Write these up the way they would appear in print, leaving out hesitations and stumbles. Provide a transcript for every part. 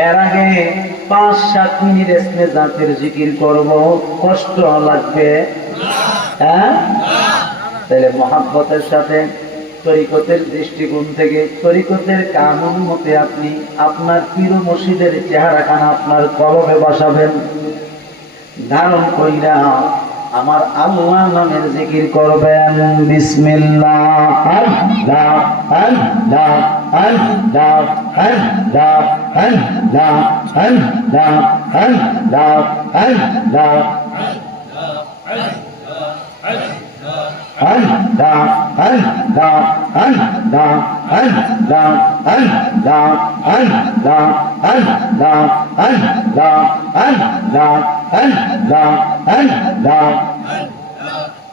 এর আগে 5-7 মিনিট ইসমে জাতের জিকির করব, কষ্ট লাগবে? হ্যাঁ, তাহলে মহাব্বতের সাথে তরিকতের দৃষ্টিকোণ থেকে তরিকতের কানুন মতে আপনি আপনার পীর মুর্শিদের চেহারাখানা আপনার কলবে বসাবেন, ধারণ কইরা আমার আল্লাহ নামের জিকির করবেন। বিসমিল্লাহ আল্লাহ আল্লাহ আল্লাহ আল্লাহ আল্লাহ আল্লাহ আল্লাহ আল্লাহ Allah, Allah, Allah, Allah, Allah, Allah, Allah, Allah, Allah, Allah, Allah.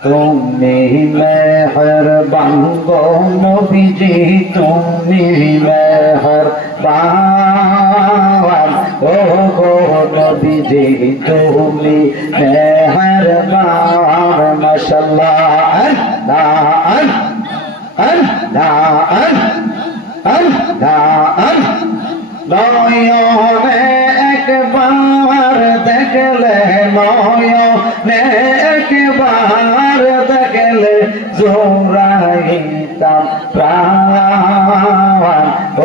তুমি মেহেরবান গো নবীজি, তুমি মেহেরবান ও গো নবীজি, তুমি মেহেরবান। মাশাআল্লাহ, আল্লাহ আল্লাহ আল্লাহ নয়নে একবার দেখলে, নয়নে একবার দেখলে জোড়াইতাম প্রাণ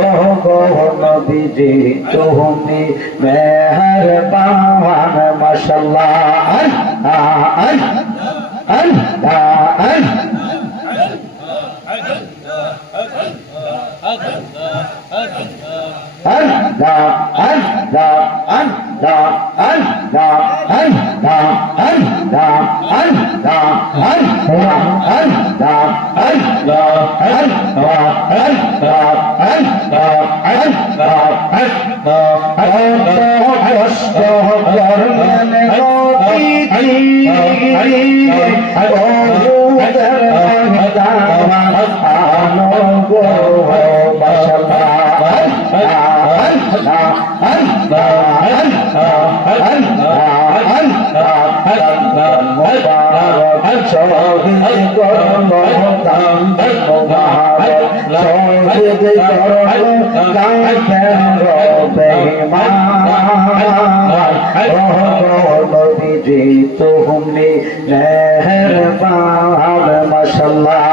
ও গো নবীজি, তুমি মেহেরবান। মাশাআল্লাহ, আল্লাহ আল্লাহ Allah, Allah, Allah, Allah, Allah, Allah, Allah, Allah, Allah, Allah, তুমি মেহেরবান। মাশাআল্লাহ,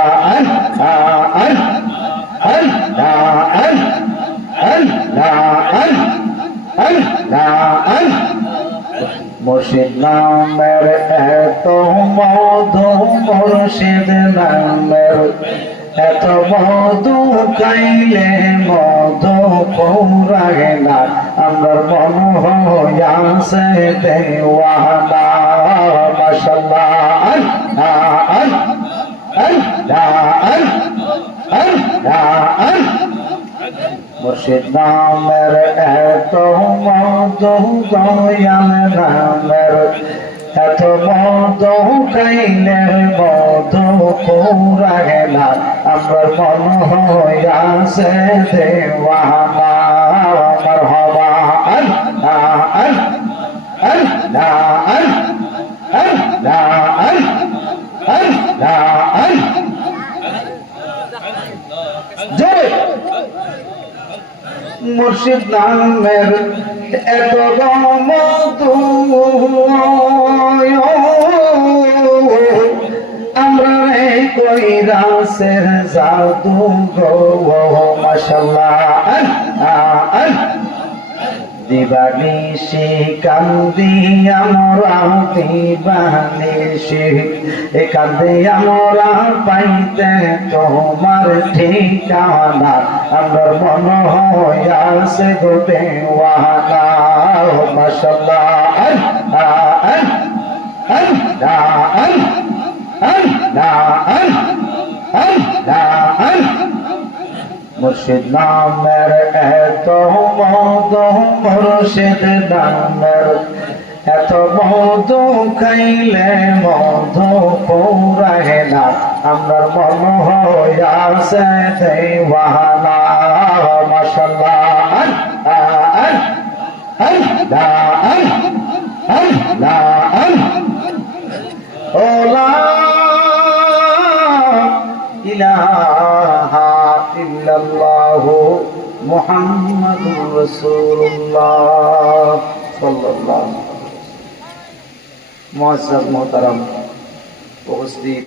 মুর্শিদ নামের এত মধু, মুর্শিদ নামের এত মধু, খাইলে মধু পুরাগে না, আমার মন হইয়াছে দেওয়ানা। মাশাআল্লাহ, আল্লাহ আল্লাহ আল্লাহ মুর্শিদ নামের এত মধু, দয়াল নামের এত মধু, খাইলে মধু পুরাগে না, আমার মন হইয়াছে দেওয়ানা। মারহাবা, আল্লাহ আল্লাহ আল্লাহ আল্লাহ আল্লাহ জয় মুর্শিদ নামের এত মধু, আমরা রে কইরাছে জাদু গো। মাশাআল্লাহ, দিবানিশি কান্দি আমরা, দিবানিশি কান্দি আমরা, পাইতে তোমার ঠিকানা, আমার মন হইয়াছে গো দেওয়ানা। মাশাআল্লাহ, আল্লাহ আল্লাহ আল্লাহ মুর্শিদ নামের এত মধু, মুর্শিদ নামের এত মধু, খাইলে মধু পুরাগে না, আমার মন হইয়াছে দেওয়ানা। মাশাআল্লাহ, আল্লাহ আল্লাহ ও লা ইলাহা ইল্লাল্লাহু মুহাম্মাদুর রাসূলুল্লাহ সাল্লাল্লাহু মুআজ্জাজ মুহতারাম উপস্থিত